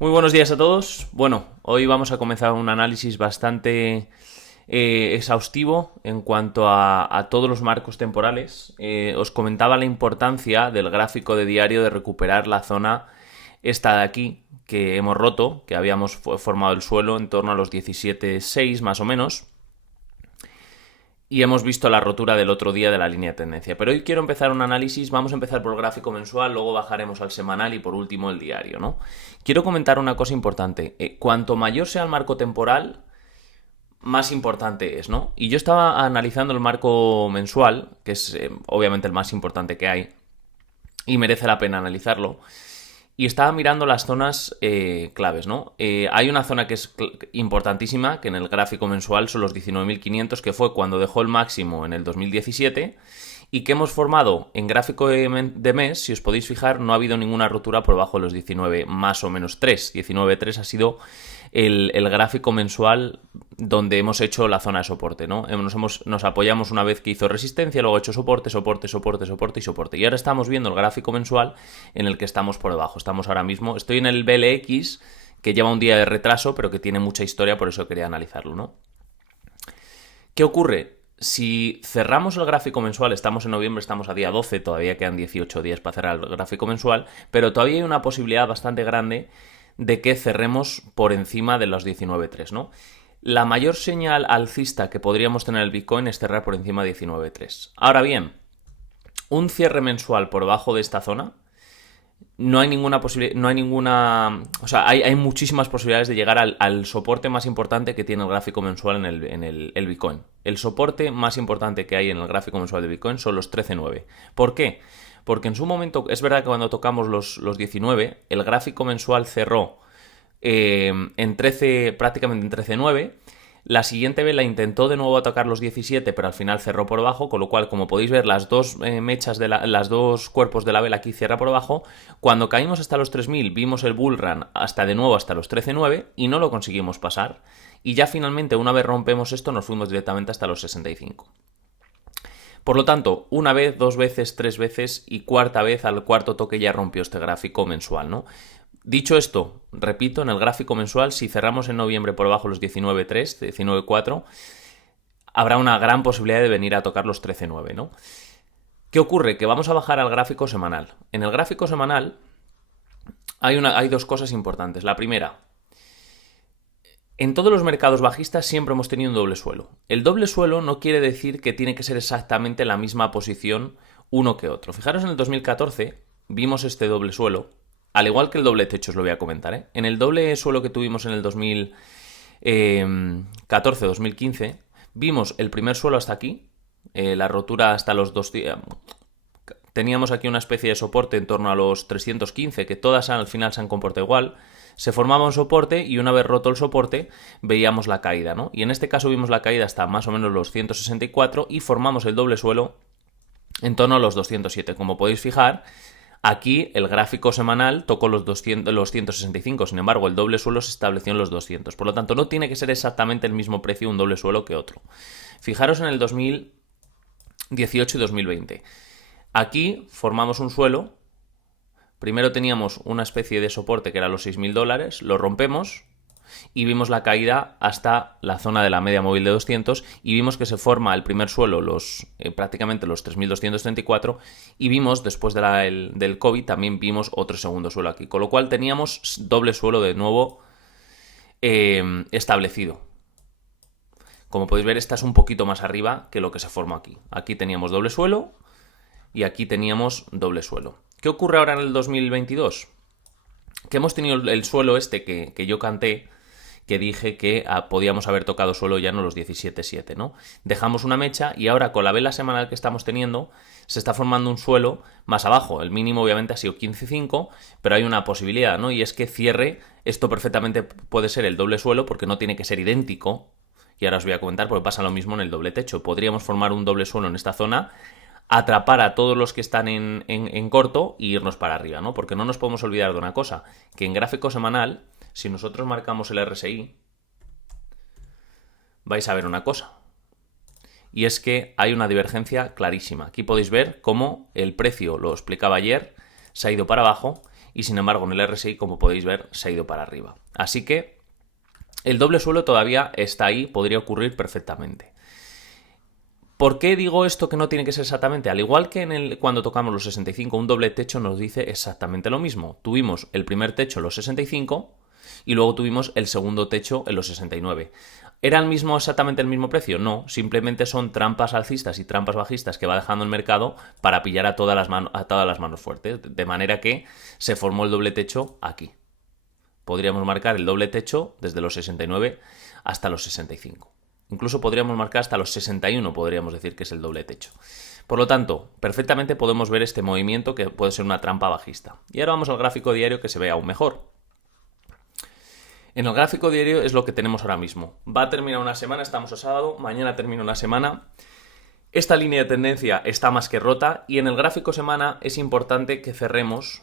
Muy buenos días a todos. Bueno, hoy vamos a comenzar un análisis bastante exhaustivo en cuanto a todos los marcos temporales. Os comentaba la importancia del gráfico de diario de recuperar la zona esta de aquí que hemos roto, que habíamos formado el suelo en torno a los 17,6 más o menos. Y hemos visto la rotura del otro día de la línea de tendencia. Pero hoy quiero empezar un análisis, vamos a empezar por el gráfico mensual, luego bajaremos al semanal y por último el diario, ¿no? Quiero comentar una cosa importante. Cuanto mayor sea el marco temporal, más importante es, ¿no? Y yo estaba analizando el marco mensual, que es obviamente el más importante que hay, y merece la pena analizarlo. Y estaba mirando las zonas claves, ¿no? Hay una zona que es importantísima, que en el gráfico mensual son los 19.500, que fue cuando dejó el máximo en el 2017, y que hemos formado en gráfico de mes, si os podéis fijar, no ha habido ninguna rotura por debajo de los 19 más o menos 3. 19,3 ha sido el gráfico mensual donde hemos hecho la zona de soporte, ¿no? Nos apoyamos una vez que hizo resistencia, luego he hecho soporte, soporte, soporte, soporte y soporte. Y ahora estamos viendo el gráfico mensual en el que estamos por debajo. Estamos ahora mismo, estoy en el BLX, que lleva un día de retraso, pero que tiene mucha historia, por eso quería analizarlo, ¿no? ¿Qué ocurre? Si cerramos el gráfico mensual, estamos en noviembre, estamos a día 12, todavía quedan 18 días para cerrar el gráfico mensual, pero todavía hay una posibilidad bastante grande de que cerremos por encima de los 19,3, ¿no? La mayor señal alcista que podríamos tener el Bitcoin es cerrar por encima de 19,3. Ahora bien, un cierre mensual por debajo de esta zona, no hay ninguna posibilidad, no hay ninguna, o sea, hay muchísimas posibilidades de llegar al soporte más importante que tiene el gráfico mensual en el Bitcoin. El soporte más importante que hay en el gráfico mensual de Bitcoin son los 13,9. ¿Por qué? Porque en su momento, es verdad que cuando tocamos los 19, el gráfico mensual cerró en 13, prácticamente en 13,9. La siguiente vela intentó de nuevo atacar los 17, pero al final cerró por abajo, con lo cual, como podéis ver, las dos mechas de las dos cuerpos de la vela aquí cierra por abajo. Cuando caímos hasta los 3000, vimos el bull run hasta de nuevo hasta los 13,9 y no lo conseguimos pasar. Y ya finalmente, una vez rompemos esto, nos fuimos directamente hasta los 65. Por lo tanto, una vez, dos veces, tres veces y cuarta vez, al cuarto toque ya rompió este gráfico mensual, ¿no? Dicho esto, repito, en el gráfico mensual, si cerramos en noviembre por abajo los 19,3, 19,4, habrá una gran posibilidad de venir a tocar los 13,9, ¿no? ¿Qué ocurre? Que vamos a bajar al gráfico semanal. En el gráfico semanal hay dos cosas importantes. La primera, en todos los mercados bajistas siempre hemos tenido un doble suelo. El doble suelo no quiere decir que tiene que ser exactamente la misma posición uno que otro. Fijaros, en el 2014 vimos este doble suelo, al igual que el doble techo, os lo voy a comentar, ¿eh? En el doble suelo que tuvimos en el 2014-2015, vimos el primer suelo hasta aquí, la rotura hasta los 200. Teníamos aquí una especie de soporte en torno a los 315, que todas al final se han comportado igual. Se formaba un soporte y una vez roto el soporte veíamos la caída, ¿no? Y en este caso vimos la caída hasta más o menos los 164 y formamos el doble suelo en torno a los 207. Como podéis fijar, aquí el gráfico semanal tocó los 165, sin embargo el doble suelo se estableció en los 200. Por lo tanto, no tiene que ser exactamente el mismo precio un doble suelo que otro. Fijaros en el 2018 y 2020. Aquí formamos un suelo. Primero teníamos una especie de soporte que era los $6.000, lo rompemos y vimos la caída hasta la zona de la media móvil de 200 y vimos que se forma el primer suelo prácticamente los 3.234 y vimos después del COVID también vimos otro segundo suelo aquí, con lo cual teníamos doble suelo de nuevo establecido. Como podéis ver, esta es un poquito más arriba que lo que se formó aquí. Aquí teníamos doble suelo y aquí teníamos doble suelo. ¿Qué ocurre ahora en el 2022? Que hemos tenido el suelo este que yo canté, que dije que podíamos haber tocado suelo ya en los 17,7, ¿no? Dejamos una mecha y ahora con la vela semanal que estamos teniendo se está formando un suelo más abajo. El mínimo obviamente ha sido 15,5, pero hay una posibilidad, ¿no? Y es que cierre, esto perfectamente puede ser el doble suelo porque no tiene que ser idéntico. Y ahora os voy a comentar porque pasa lo mismo en el doble techo. Podríamos formar un doble suelo en esta zona, atrapar a todos los que están en corto e irnos para arriba, ¿no? Porque no nos podemos olvidar de una cosa, que en gráfico semanal, si nosotros marcamos el RSI, vais a ver una cosa. Y es que hay una divergencia clarísima. Aquí podéis ver cómo el precio, lo explicaba ayer, se ha ido para abajo y sin embargo en el RSI, como podéis ver, se ha ido para arriba. Así que el doble suelo todavía está ahí, podría ocurrir perfectamente. ¿Por qué digo esto que no tiene que ser exactamente? Al igual que cuando tocamos los 65, un doble techo nos dice exactamente lo mismo. Tuvimos el primer techo en los 65 y luego tuvimos el segundo techo en los 69. ¿Era exactamente el mismo precio? No, simplemente son trampas alcistas y trampas bajistas que va dejando el mercado para pillar a todas las manos fuertes, de manera que se formó el doble techo aquí. Podríamos marcar el doble techo desde los 69 hasta los 65. Incluso podríamos marcar hasta los 61, podríamos decir que es el doble techo. Por lo tanto, perfectamente podemos ver este movimiento que puede ser una trampa bajista. Y ahora vamos al gráfico diario que se ve aún mejor. En el gráfico diario es lo que tenemos ahora mismo. Va a terminar una semana, estamos a sábado, mañana termina una semana. Esta línea de tendencia está más que rota y en el gráfico semana es importante que cerremos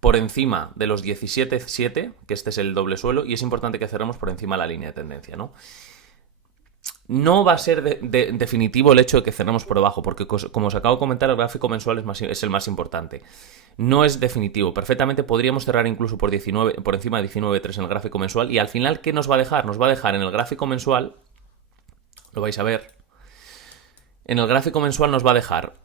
por encima de los 17.7, que este es el doble suelo, y es importante que cerremos por encima de la línea de tendencia, ¿no? No va a ser definitivo el hecho de que cerremos por debajo, porque como os acabo de comentar, el gráfico mensual es el más importante. No es definitivo. Perfectamente podríamos cerrar incluso por encima de 19.3 en el gráfico mensual. Y al final, ¿qué nos va a dejar? Nos va a dejar en el gráfico mensual, lo vais a ver, en el gráfico mensual nos va a dejar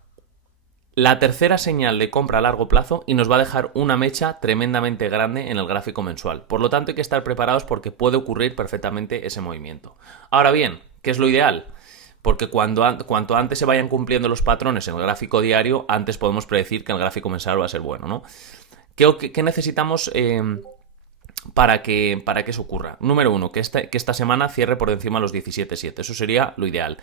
la tercera señal de compra a largo plazo y nos va a dejar una mecha tremendamente grande en el gráfico mensual. Por lo tanto, hay que estar preparados porque puede ocurrir perfectamente ese movimiento. Ahora bien, ¿qué es lo ideal? Porque cuanto antes se vayan cumpliendo los patrones en el gráfico diario, antes podemos predecir que el gráfico mensual va a ser bueno, ¿no? ¿Qué necesitamos para que eso ocurra? Número uno, que esta semana cierre por encima de los 17.7. Eso sería lo ideal.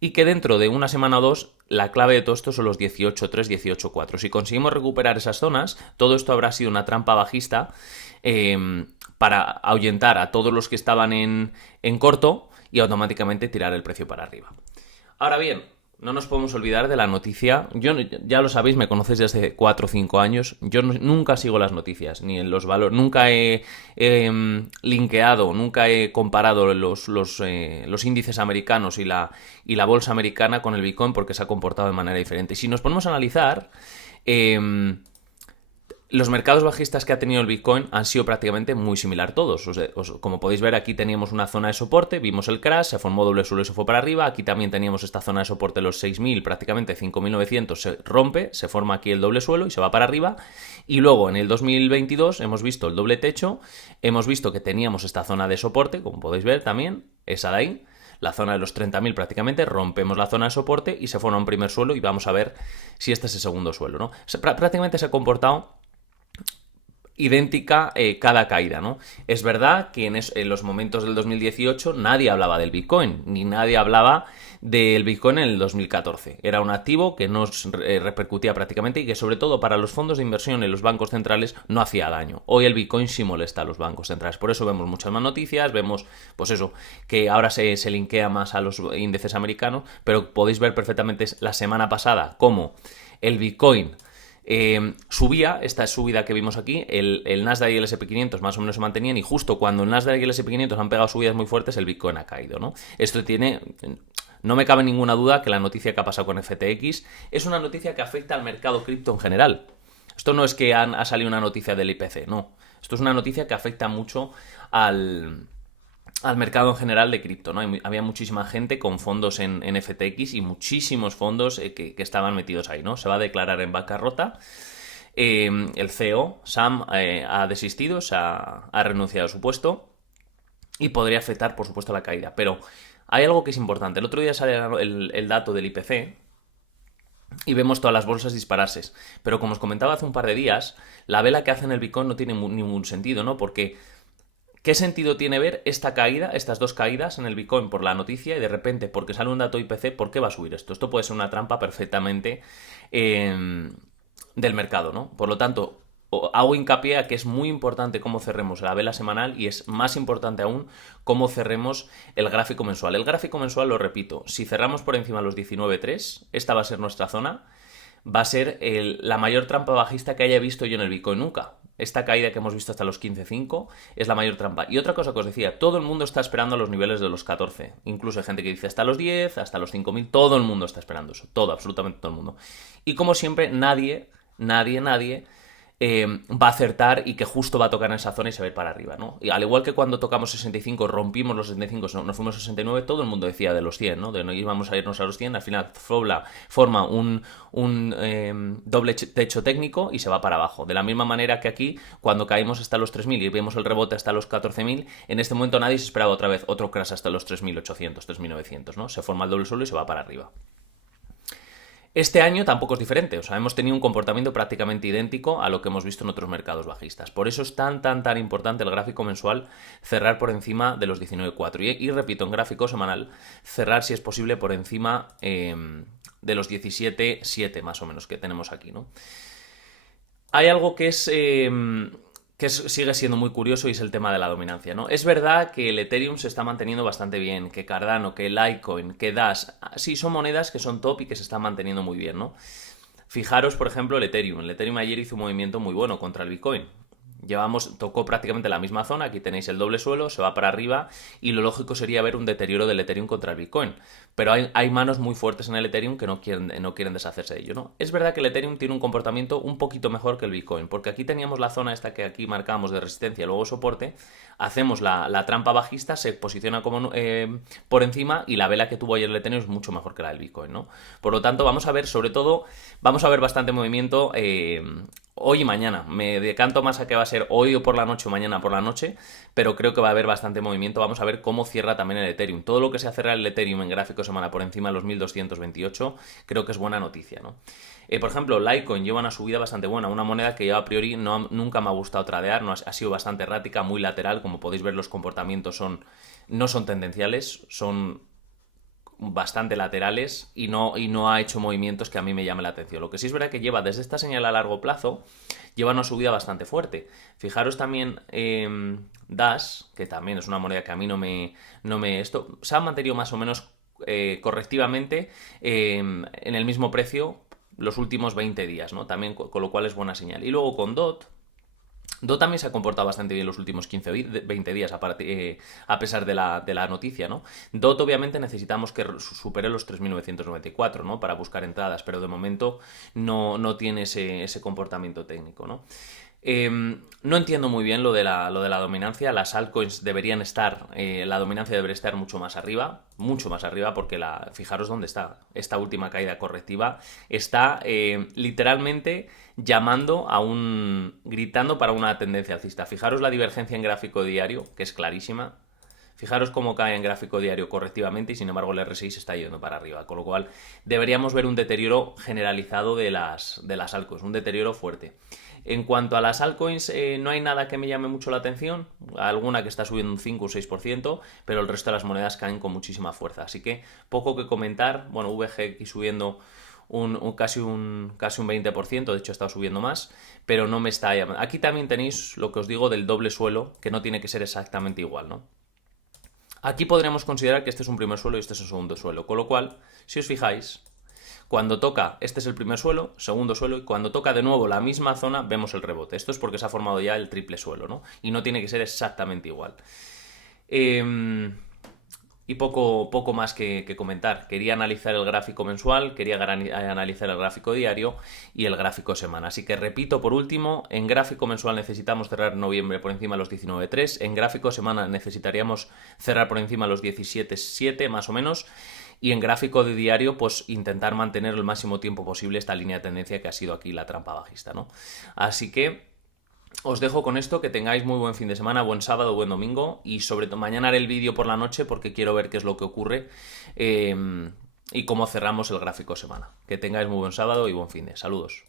Y que dentro de una semana o dos, la clave de todo esto son los 18.3, 18.4. Si conseguimos recuperar esas zonas, todo esto habrá sido una trampa bajista para ahuyentar a todos los que estaban en corto y automáticamente tirar el precio para arriba. Ahora bien, no nos podemos olvidar de la noticia. Yo, ya lo sabéis, me conocéis desde hace 4 o 5 años. Yo nunca sigo las noticias, ni en los valores. Nunca he linkeado, nunca he comparado los índices americanos y la bolsa americana con el Bitcoin porque se ha comportado de manera diferente. Si nos ponemos a analizar, los mercados bajistas que ha tenido el Bitcoin han sido prácticamente muy similar todos. Como podéis ver, aquí teníamos una zona de soporte, vimos el crash, se formó doble suelo y se fue para arriba. Aquí también teníamos esta zona de soporte, los 6.000, prácticamente 5.900, se rompe, se forma aquí el doble suelo y se va para arriba. Y luego en el 2022 hemos visto el doble techo, hemos visto que teníamos esta zona de soporte, como podéis ver también, esa de ahí. La zona de los 30.000 prácticamente, rompemos la zona de soporte y se forma un primer suelo y vamos a ver si este es el segundo suelo, ¿no? Prácticamente se ha comportado idéntica cada caída, ¿no? Es verdad que en los momentos del 2018 nadie hablaba del Bitcoin, ni nadie hablaba del Bitcoin en el 2014. Era un activo que no repercutía prácticamente y que sobre todo para los fondos de inversión y los bancos centrales no hacía daño. Hoy el Bitcoin sí molesta a los bancos centrales, por eso vemos muchas más noticias, vemos pues eso, que ahora se linkea más a los índices americanos, pero podéis ver perfectamente la semana pasada cómo el Bitcoin subía, esta subida que vimos aquí, el Nasdaq y el S&P 500 más o menos se mantenían y justo cuando el Nasdaq y el S&P 500 han pegado subidas muy fuertes, el Bitcoin ha caído, ¿no? No me cabe ninguna duda que la noticia que ha pasado con FTX es una noticia que afecta al mercado cripto en general. Esto no es que ha salido una noticia del IPC, no. Esto es una noticia que afecta mucho al mercado en general de cripto, ¿no? Había muchísima gente con fondos en FTX y muchísimos fondos que estaban metidos ahí, ¿no? Se va a declarar en bancarrota. El CEO, Sam, ha desistido, ha renunciado a su puesto y podría afectar, por supuesto, la caída. Pero hay algo que es importante. El otro día sale el dato del IPC y vemos todas las bolsas dispararse. Pero como os comentaba hace un par de días, la vela que hace en el Bitcoin no tiene ningún sentido, ¿no? Porque ¿qué sentido tiene ver estas dos caídas en el Bitcoin por la noticia y de repente, porque sale un dato IPC, ¿por qué va a subir esto? Esto puede ser una trampa perfectamente del mercado, ¿no? Por lo tanto, hago hincapié a que es muy importante cómo cerremos la vela semanal y es más importante aún cómo cerremos el gráfico mensual. El gráfico mensual, lo repito, si cerramos por encima de los 19.3, esta va a ser nuestra zona, va a ser la mayor trampa bajista que haya visto yo en el Bitcoin nunca. Esta caída que hemos visto hasta los 15.5 es la mayor trampa. Y otra cosa que os decía, todo el mundo está esperando los niveles de los 14. Incluso hay gente que dice hasta los 10, hasta los 5.000. Todo el mundo está esperando eso. Todo, absolutamente todo el mundo. Y como siempre, nadie va a acertar y que justo va a tocar en esa zona y se va a ir para arriba, ¿no? Y al igual que cuando tocamos 65, rompimos los 65, nos fuimos a 69, todo el mundo decía de los 100, ¿no? De no íbamos a irnos a los 100, al final forma un doble techo técnico y se va para abajo. De la misma manera que aquí, cuando caímos hasta los 3000 y vemos el rebote hasta los 14000, en este momento nadie se esperaba otra vez otro crash hasta los 3800, 3900, ¿no? Se forma el doble suelo y se va para arriba. Este año tampoco es diferente, o sea, hemos tenido un comportamiento prácticamente idéntico a lo que hemos visto en otros mercados bajistas. Por eso es tan importante el gráfico mensual cerrar por encima de los 19.4. Y repito, en gráfico semanal, cerrar si es posible por encima de los 17.7 más o menos que tenemos aquí, ¿no? Hay algo que sigue siendo muy curioso y es el tema de la dominancia, ¿no? Es verdad que el Ethereum se está manteniendo bastante bien, que Cardano, que Litecoin, que Dash, sí, son monedas que son top y que se están manteniendo muy bien, ¿no? Fijaros, por ejemplo, el Ethereum. El Ethereum ayer hizo un movimiento muy bueno contra el Bitcoin. Tocó prácticamente la misma zona, aquí tenéis el doble suelo, se va para arriba y lo lógico sería ver un deterioro del Ethereum contra el Bitcoin. Pero hay manos muy fuertes en el Ethereum que no quieren deshacerse de ello, ¿no? Es verdad que el Ethereum tiene un comportamiento un poquito mejor que el Bitcoin, porque aquí teníamos la zona esta que aquí marcamos de resistencia, luego soporte, hacemos la trampa bajista, se posiciona como por encima y la vela que tuvo ayer el Ethereum es mucho mejor que la del Bitcoin, ¿no? Por lo tanto, vamos a ver, sobre todo, vamos a ver bastante movimiento hoy y mañana. Me decanto más a que va a ser hoy o por la noche o mañana por la noche, pero creo que va a haber bastante movimiento. Vamos a ver cómo cierra también el Ethereum. Todo lo que sea cerrar el Ethereum en gráfico semana por encima de los 1228 creo que es buena noticia, ¿no? Por ejemplo, Litecoin lleva una subida bastante buena, una moneda que yo a priori nunca me ha gustado tradear, no ha sido bastante errática, muy lateral, como podéis ver los comportamientos no son tendenciales, son bastante laterales y no ha hecho movimientos que a mí me llamen la atención. Lo que sí es verdad que lleva desde esta señal a largo plazo, lleva una subida bastante fuerte. Fijaros también Dash, que también es una moneda que a mí esto se ha mantenido más o menos correctivamente en el mismo precio los últimos 20 días, ¿no? También con lo cual es buena señal. Y luego con DOT también se ha comportado bastante bien los últimos 15 o 20 días, a pesar de la noticia, ¿no? DOT obviamente necesitamos que supere los 3.994, ¿no? Para buscar entradas, pero de momento no tiene ese comportamiento técnico, ¿no? No entiendo muy bien lo de la dominancia. Las altcoins deberían estar, la dominancia debería estar mucho más arriba, porque fijaros dónde está. Esta última caída correctiva está literalmente gritando para una tendencia alcista. Fijaros la divergencia en gráfico diario, que es clarísima. Fijaros cómo cae en gráfico diario correctivamente y sin embargo el RSI está yendo para arriba, con lo cual deberíamos ver un deterioro generalizado de las altcoins, un deterioro fuerte. En cuanto a las altcoins, no hay nada que me llame mucho la atención, alguna que está subiendo un 5 o 6%, pero el resto de las monedas caen con muchísima fuerza, así que poco que comentar. Bueno, VGX subiendo casi un 20%, de hecho ha estado subiendo más, pero no me está llamando. Aquí también tenéis lo que os digo del doble suelo, que no tiene que ser exactamente igual, ¿no? Aquí podríamos considerar que este es un primer suelo y este es un segundo suelo, con lo cual, si os fijáis, cuando toca, este es el primer suelo, segundo suelo, y cuando toca de nuevo la misma zona, vemos el rebote. Esto es porque se ha formado ya el triple suelo, ¿no? Y no tiene que ser exactamente igual. Y poco más que comentar. Quería analizar el gráfico mensual, quería analizar el gráfico diario y el gráfico semana. Así que repito por último, en gráfico mensual necesitamos cerrar noviembre por encima de los 19.3, en gráfico semana necesitaríamos cerrar por encima de los 17.7 más o menos, y en gráfico de diario pues intentar mantener el máximo tiempo posible esta línea de tendencia que ha sido aquí la trampa bajista, ¿no? Así que os dejo con esto, que tengáis muy buen fin de semana, buen sábado, buen domingo, y sobre todo mañana haré el vídeo por la noche porque quiero ver qué es lo que ocurre y cómo cerramos el gráfico semana. Que tengáis muy buen sábado y buen fin de. Saludos.